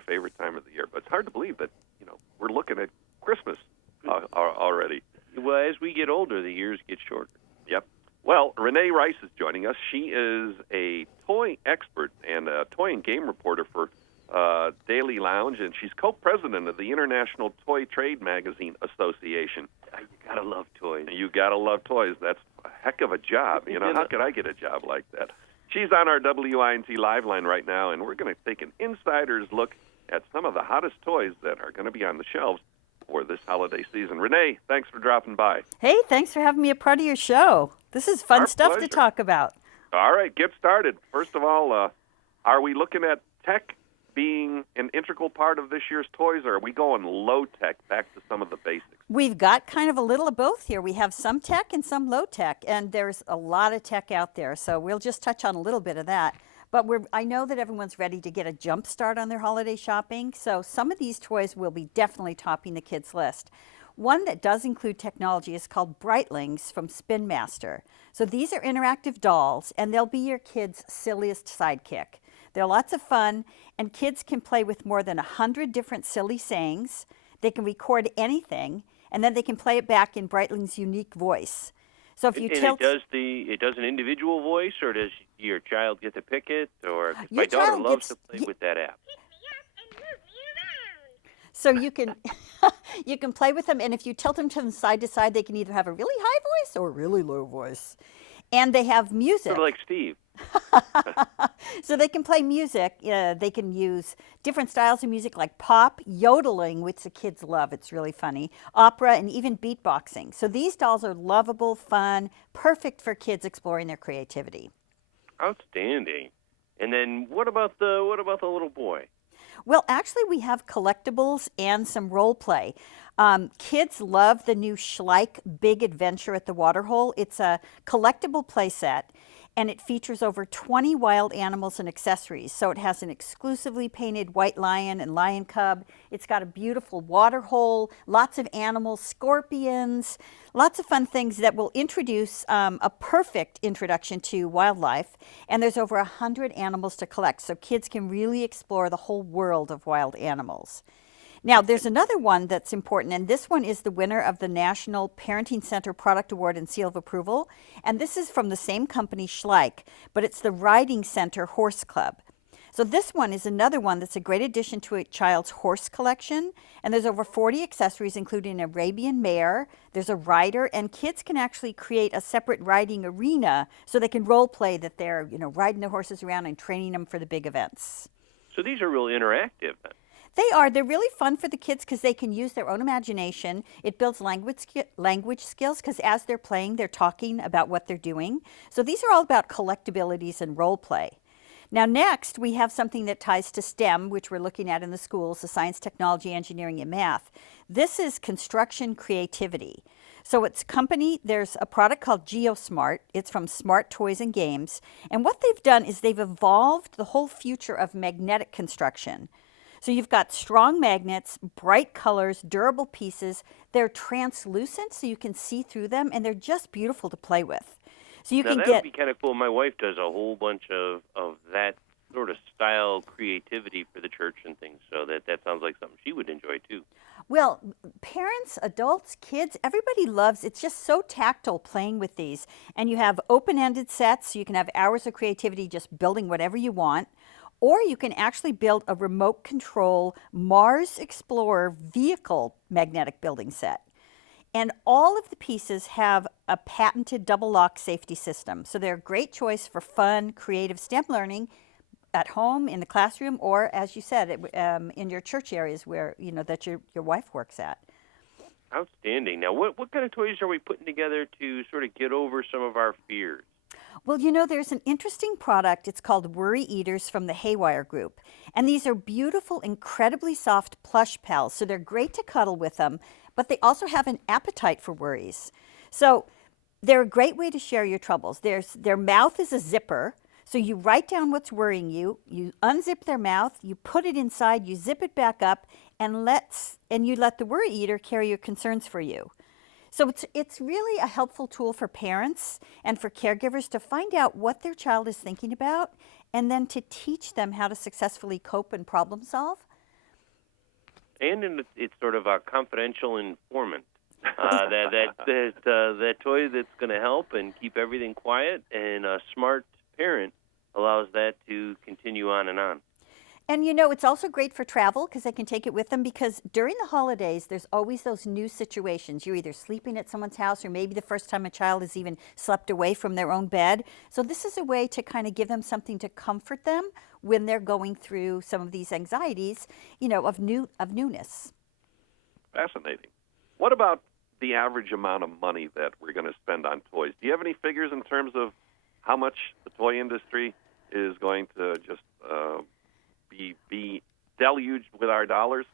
favorite time of the year. But it's hard to believe that, we're looking at Christmas already. Well, as we get older, the years get shorter. Yep. Well, Renee Rice is joining us. She is a toy expert and a toy and game reporter for Daily Lounge, and she's co-president of the International Toy Trade Magazine Association. You gotta love toys. You gotta love toys. That's a heck of a job. How could I get a job like that? She's on our WINT live line right now, and we're going to take an insider's look at some of the hottest toys that are going to be on the shelves for this holiday season. Renee, thanks for dropping by. Hey, thanks for having me a part of your show. This is fun stuff pleasure to talk about. All right, get started. First of all, are we looking at tech being an integral part of this year's toys, or are we going low-tech, back to some of the basics? We've got kind of a little of both here. We have some tech and some low tech, and there's a lot of tech out there, so we'll just touch on a little bit of that. But I know that everyone's ready to get a jump start on their holiday shopping, so some of these toys will be definitely topping the kids' list. One that does include technology is called Brightlings from Spin Master. So these are interactive dolls, and they'll be your kids' silliest sidekick. They're lots of fun, and kids can play with more than 100 different silly sayings. They can record anything, and then they can play it back in Brightling's unique voice. So if you tilt, it does an individual voice, or does your child get to pick it? Or my daughter loves to play with that app. So you can you can play with them, and if you tilt them to side to side, they can either have a really high voice or a really low voice. And they have music. Sort of like Steve. So they can play music. They can use different styles of music like pop, yodeling, which the kids love. It's really funny. Opera, and even beatboxing. So these dolls are lovable, fun, perfect for kids exploring their creativity. Outstanding. And then what about the little boy? Well, actually, we have collectibles and some role play. Kids love the new Schleich Big Adventure at the Waterhole. It's a collectible play set, and it features over 20 wild animals and accessories. So it has an exclusively painted white lion and lion cub. It's got a beautiful water hole, lots of animals, scorpions, lots of fun things that will introduce a perfect introduction to wildlife. And there's over 100 animals to collect, so kids can really explore the whole world of wild animals. Now, there's another one that's important, and this one is the winner of the National Parenting Center Product Award and Seal of Approval. And this is from the same company, Schleich, but it's the Riding Center Horse Club. So this one is another one that's a great addition to a child's horse collection. And there's over 40 accessories, including an Arabian mare. There's a rider, and kids can actually create a separate riding arena so they can role play that they're, riding their horses around and training them for the big events. So these are real interactive then. They are. They're really fun for the kids because they can use their own imagination. It builds language skills because as they're playing, they're talking about what they're doing. So these are all about collectabilities and role play. Now next, we have something that ties to STEM, which we're looking at in the schools, the science, technology, engineering, and math. This is construction creativity. So there's a product called GeoSmart. It's from Smart Toys and Games. And what they've done is they've evolved the whole future of magnetic construction. So you've got strong magnets, bright colors, durable pieces. They're translucent, so you can see through them, and they're just beautiful to play with. So that would be kind of cool. My wife does a whole bunch of that sort of style creativity for the church and things, so that sounds like something she would enjoy too. Well, parents, adults, kids, everybody loves, it's just so tactile playing with these. And you have open-ended sets, so you can have hours of creativity just building whatever you want. Or you can actually build a remote control Mars Explorer vehicle magnetic building set. And all of the pieces have a patented double lock safety system. So they're a great choice for fun, creative STEM learning at home, in the classroom, or as you said, in your church areas where, that your wife works at. Outstanding. Now, what kind of toys are we putting together to sort of get over some of our fears? Well, there's an interesting product. It's called Worry Eaters from the Haywire Group. And these are beautiful, incredibly soft plush pals. So they're great to cuddle with them, but they also have an appetite for worries. So they're a great way to share your troubles. Their mouth is a zipper. So you write down what's worrying you, you unzip their mouth, you put it inside, you zip it back up, and you let the Worry Eater carry your concerns for you. So it's really a helpful tool for parents and for caregivers to find out what their child is thinking about and then to teach them how to successfully cope and problem solve. And it's sort of a confidential informant. That toy that's going to help and keep everything quiet, and a smart parent allows that to continue on and on. And it's also great for travel because they can take it with them, because during the holidays, there's always those new situations. You're either sleeping at someone's house, or maybe the first time a child has even slept away from their own bed. So this is a way to kind of give them something to comfort them when they're going through some of these anxieties, of newness. Fascinating. What about the average amount of money that we're going to spend on toys? Do you have any figures in terms of how much the toy industry is going to just be deluged with our dollars?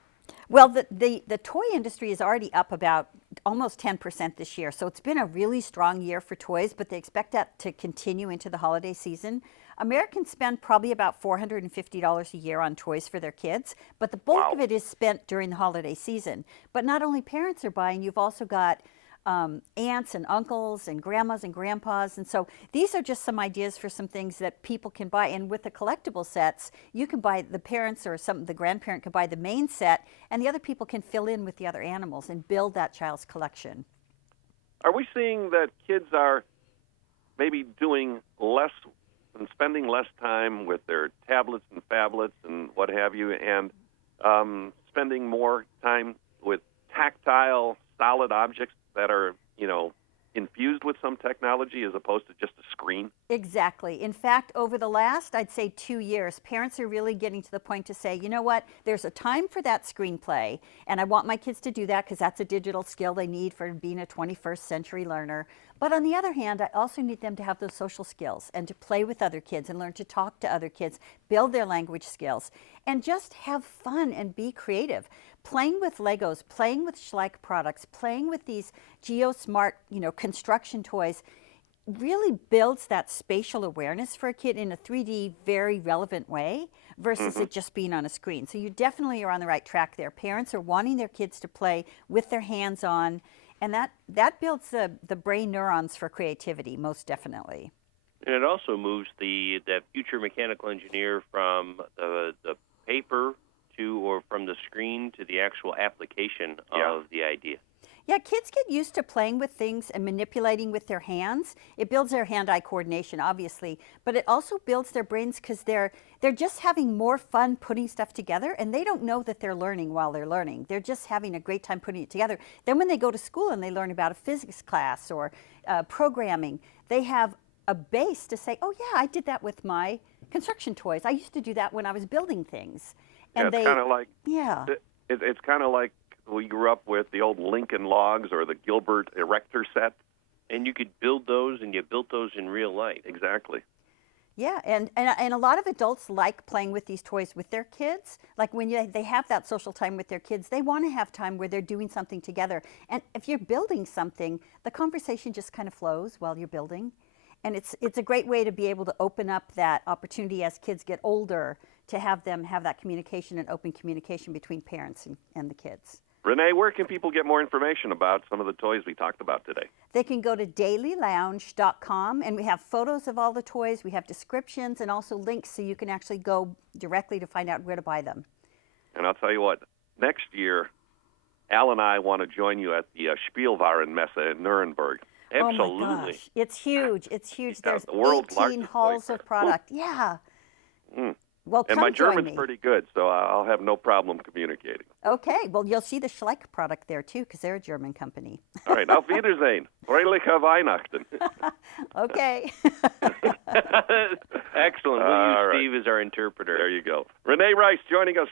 Well, the toy industry is already up about almost 10% this year. So it's been a really strong year for toys, but they expect that to continue into the holiday season. Americans spend probably about $450 a year on toys for their kids, but the bulk of it is spent during the holiday season. But not only parents are buying, you've also got aunts and uncles and grandmas and grandpas. And so these are just some ideas for some things that people can buy. And with the collectible sets, you can buy, the parents or the grandparent can buy the main set, and the other people can fill in with the other animals and build that child's collection. Are we seeing that kids are maybe doing less and spending less time with their tablets and phablets and what have you, and spending more time with tactile, solid objects that are, infused with some technology as opposed to just a screen? Exactly. In fact, over the last, I'd say 2 years, parents are really getting to the point to say, you know what, there's a time for that screenplay, and I want my kids to do that because that's a digital skill they need for being a 21st century learner. But on the other hand, I also need them to have those social skills and to play with other kids and learn to talk to other kids, build their language skills, and just have fun and be creative. Playing with Legos, playing with Schleich products, playing with these GeoSmart, construction toys really builds that spatial awareness for a kid in a 3D, very relevant way versus it just being on a screen. So you definitely are on the right track there. Parents are wanting their kids to play with their hands on, and that builds the brain neurons for creativity, most definitely. And it also moves that future mechanical engineer from the paper or from the screen to the actual application of the idea. Yeah, kids get used to playing with things and manipulating with their hands. It builds their hand-eye coordination, obviously, but it also builds their brains because they're just having more fun putting stuff together, and they don't know that they're learning while they're learning. They're just having a great time putting it together. Then when they go to school and they learn about a physics class or programming, they have a base to say, oh yeah, I did that with my construction toys. I used to do that when I was building things. And it's kind of like, it's kind of like we grew up with the old Lincoln Logs or the Gilbert Erector set. And you could build those, and you built those in real life. Exactly. Yeah, and a lot of adults like playing with these toys with their kids. Like when they have that social time with their kids, they want to have time where they're doing something together. And if you're building something, the conversation just kind of flows while you're building. And it's a great way to be able to open up that opportunity as kids get older to have them have that communication and open communication between parents and the kids. Renee, where can people get more information about some of the toys we talked about today? They can go to dailylounge.com, and we have photos of all the toys. We have descriptions and also links so you can actually go directly to find out where to buy them. And I'll tell you what, next year, Al and I want to join you at the Spielwarenmesse in Nuremberg. Absolutely. Oh my gosh, it's huge. It's huge. There's the world's 18 halls of product. Ooh. Yeah. Mm. Well, and come my join German's me. pretty good, so I'll have no problem communicating. Okay. Well, you'll see the Schleich product there, too, because they're a German company. All right. Auf Wiedersehen. Fröhliche Weihnachten. Okay. Excellent. We'll use Steve as our interpreter. There you go. Renee Rice joining us.